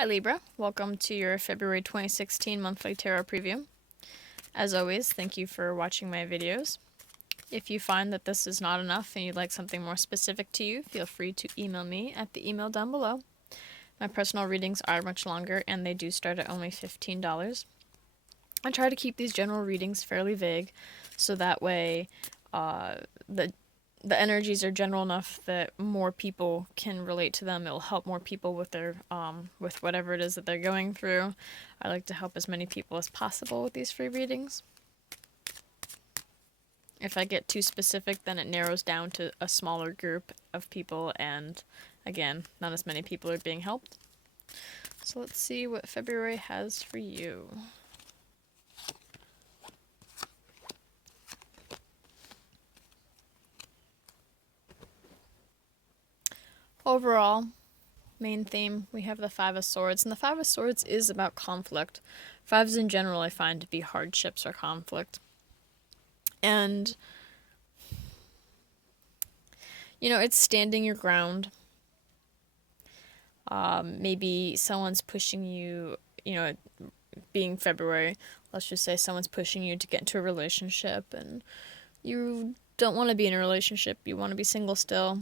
Hi Libra, welcome to your February 2016 monthly tarot preview. As always, thank you for watching my videos. If you find that this is not enough and you'd like something more specific to you, feel free to email me at the email down below. My personal readings are much longer and they do start at only $15. I try to keep these general readings fairly vague so that way the energies are general enough that more people can relate to them. It'll help more people with their with whatever it is that they're going through. I like to help as many people as possible with these free readings. If I get too specific, then it narrows down to a smaller group of people, and again, not as many people are being helped. So let's see what February has for you. Overall, main theme, we have the Five of Swords, and the Five of Swords is about conflict. Fives in general I find to be hardships or conflict. And, it's standing your ground. Maybe someone's pushing you, being February, let's just say someone's pushing you to get into a relationship, and you don't want to be in a relationship, you want to be single still.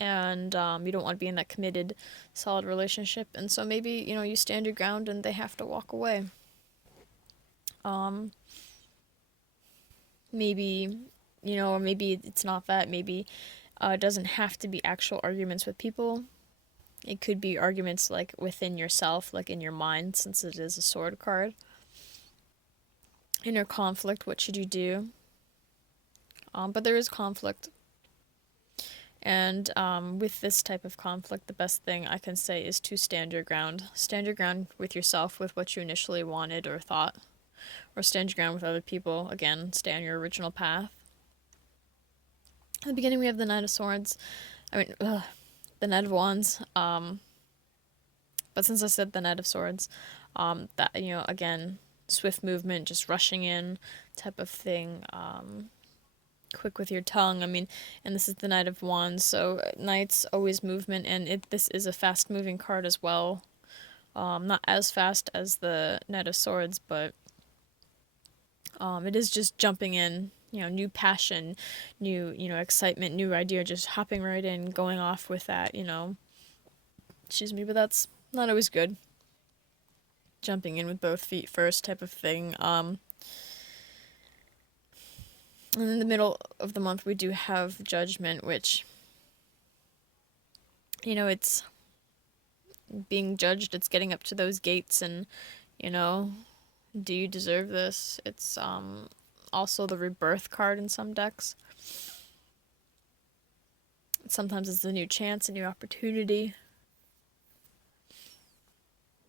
And you don't want to be in that committed, solid relationship. And so maybe, you stand your ground and they have to walk away. Maybe, or maybe it's not that. Maybe it doesn't have to be actual arguments with people. It could be arguments like within yourself, like in your mind, since it is a sword card. Inner conflict, what should you do? But there is conflict. And with this type of conflict, the best thing I can say is to stand your ground. Stand your ground with yourself, with what you initially wanted or thought. Or stand your ground with other people. Again, stay on your original path. At the beginning, we have the Knight of Swords. The Knight of Wands. But since I said the Knight of Swords, that, again, swift movement, just rushing in type of thing. Quick with your tongue. And this is the Knight of Wands, so Knights always movement, and this is a fast moving card as well. Not as fast as the Knight of Swords, but it is just jumping in, new passion, new, excitement, new idea, just hopping right in, going off with that, excuse me, but that's not always good. Jumping in with both feet first type of thing. And in the middle of the month, we do have Judgment, which, it's being judged. It's getting up to those gates and, do you deserve this? It's also the Rebirth card in some decks. Sometimes it's a new chance, a new opportunity.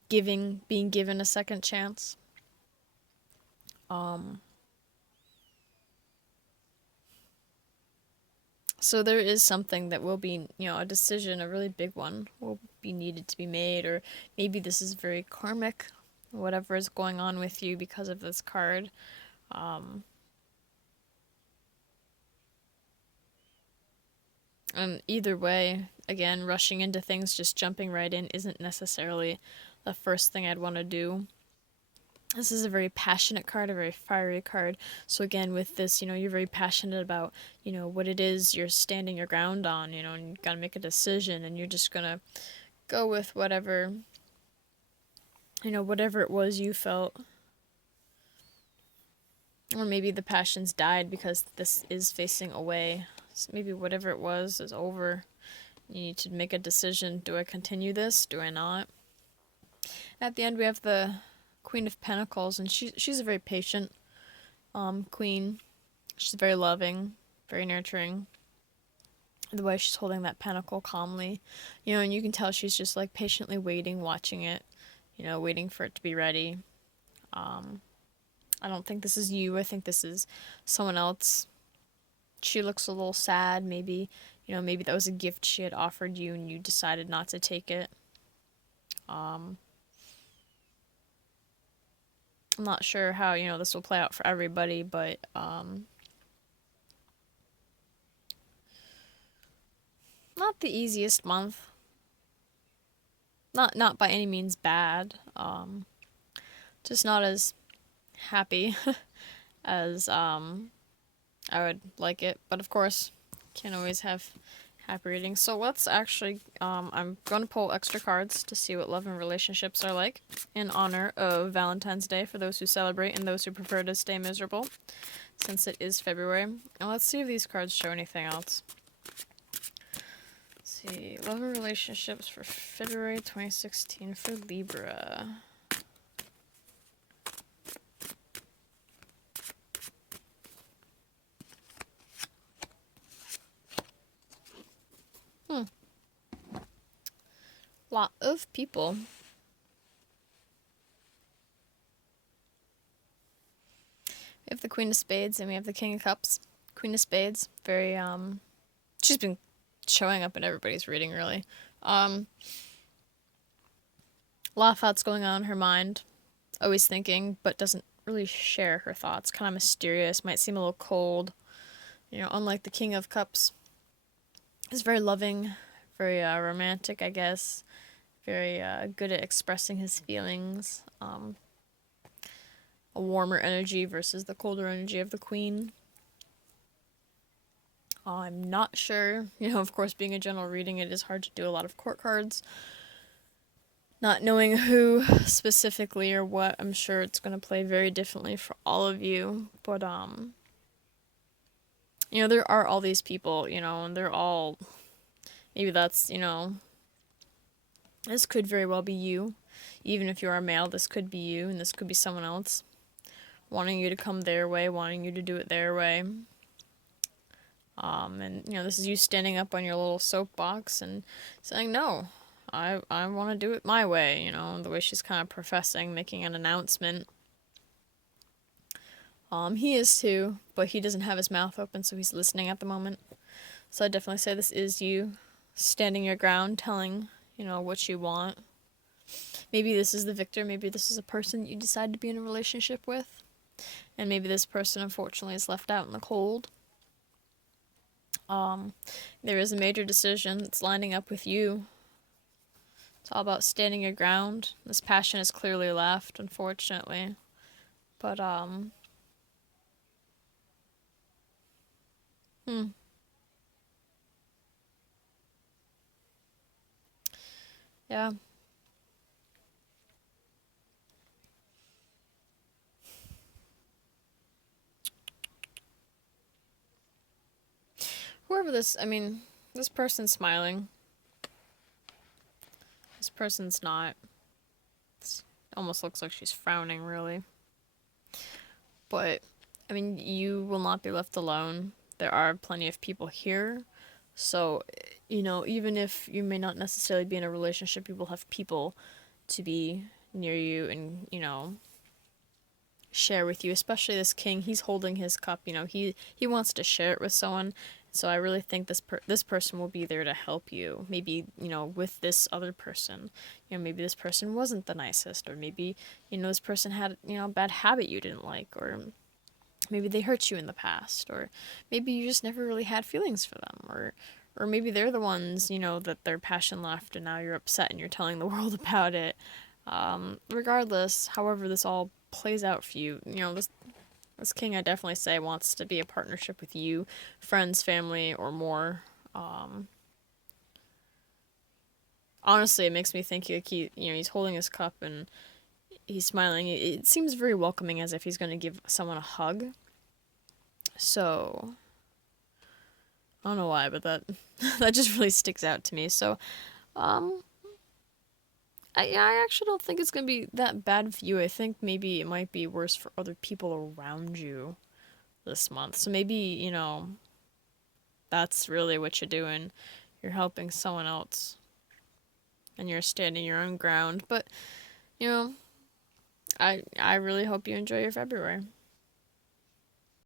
Being given a second chance. So there is something that will be, a decision, a really big one, will be needed to be made, or maybe this is very karmic, whatever is going on with you because of this card. And either way, again, rushing into things, just jumping right in isn't necessarily the first thing I'd want to do. This is a very passionate card, a very fiery card. So again, with this, you're very passionate about, what it is you're standing your ground on, and you gotta make a decision, and you're just gonna go with whatever, whatever it was you felt. Or maybe the passions died because this is facing away. So maybe whatever it was is over. You need to make a decision. Do I continue this? Do I not? At the end, we have the Queen of Pentacles, and she's a very patient queen. She's very loving, very nurturing. The way she's holding that pentacle calmly, and you can tell she's just like patiently waiting, watching it, waiting for it to be ready. I don't think this is you. I think this is someone else. She looks a little sad. Maybe, maybe that was a gift she had offered you and you decided not to take it. I'm not sure how, this will play out for everybody, but not the easiest month. not by any means bad. Just not as happy as I would like it. But of course, can't always have happy readings. So let's actually I'm going to pull extra cards to see what love and relationships are like in honor of Valentine's Day for those who celebrate and those who prefer to stay miserable, since it is February. And let's see if these cards show anything else. Let's see. Love and relationships for February 2016 for Libra. Lot of people. We have the Queen of Spades and we have the King of Cups. Queen of Spades, very she's been showing up in everybody's reading really. A lot of thoughts going on in her mind, always thinking, but doesn't really share her thoughts. Kind of mysterious, might seem a little cold. You know, unlike the King of Cups, is very loving, very romantic, I guess. Very good at expressing his feelings. A warmer energy versus the colder energy of the Queen. I'm not sure. You know, of course, being a general reading, it is hard to do a lot of court cards. Not knowing who specifically or what, I'm sure it's going to play very differently for all of you. But, you know, there are all these people, you know, and they're all, maybe that's, you know, this could very well be you. Even if you are a male, this could be you, and this could be someone else. Wanting you to come their way, wanting you to do it their way. And, you know, this is you standing up on your little soapbox and saying, no, I want to do it my way, you know, the way she's kind of professing, making an announcement. He is too, but he doesn't have his mouth open, so he's listening at the moment. So I'd definitely say this is you standing your ground, telling, you know, what you want. Maybe this is the victor, maybe this is a person you decide to be in a relationship with. And maybe this person, unfortunately, is left out in the cold. There is a major decision that's lining up with you. It's all about standing your ground. This passion is clearly left, unfortunately. But, yeah. Whoever this, I mean, this person's smiling. This person's not. It almost looks like she's frowning, really. But, I mean, you will not be left alone. There are plenty of people here. So, you know, even if you may not necessarily be in a relationship, you will have people to be near you and, you know, share with you. Especially this king, he's holding his cup, you know, he wants to share it with someone. So I really think this person will be there to help you. Maybe, you know, with this other person, you know, maybe this person wasn't the nicest, or maybe, you know, this person had, you know, a bad habit you didn't like, or maybe they hurt you in the past, or maybe you just never really had feelings for them, or maybe they're the ones, you know, that their passion left and now you're upset and you're telling the world about it. Regardless, however this all plays out for you, you know, this king, I definitely say, wants to be a partnership with you, friends, family, or more. Honestly, it makes me think you know, he's holding his cup and he's smiling. It seems very welcoming, as if he's going to give someone a hug. So, I don't know why, but that that just really sticks out to me. So, I actually don't think it's going to be that bad for you. I think maybe it might be worse for other people around you this month. So maybe, you know, that's really what you're doing. You're helping someone else. And you're standing your own ground. But, you know, I really hope you enjoy your February.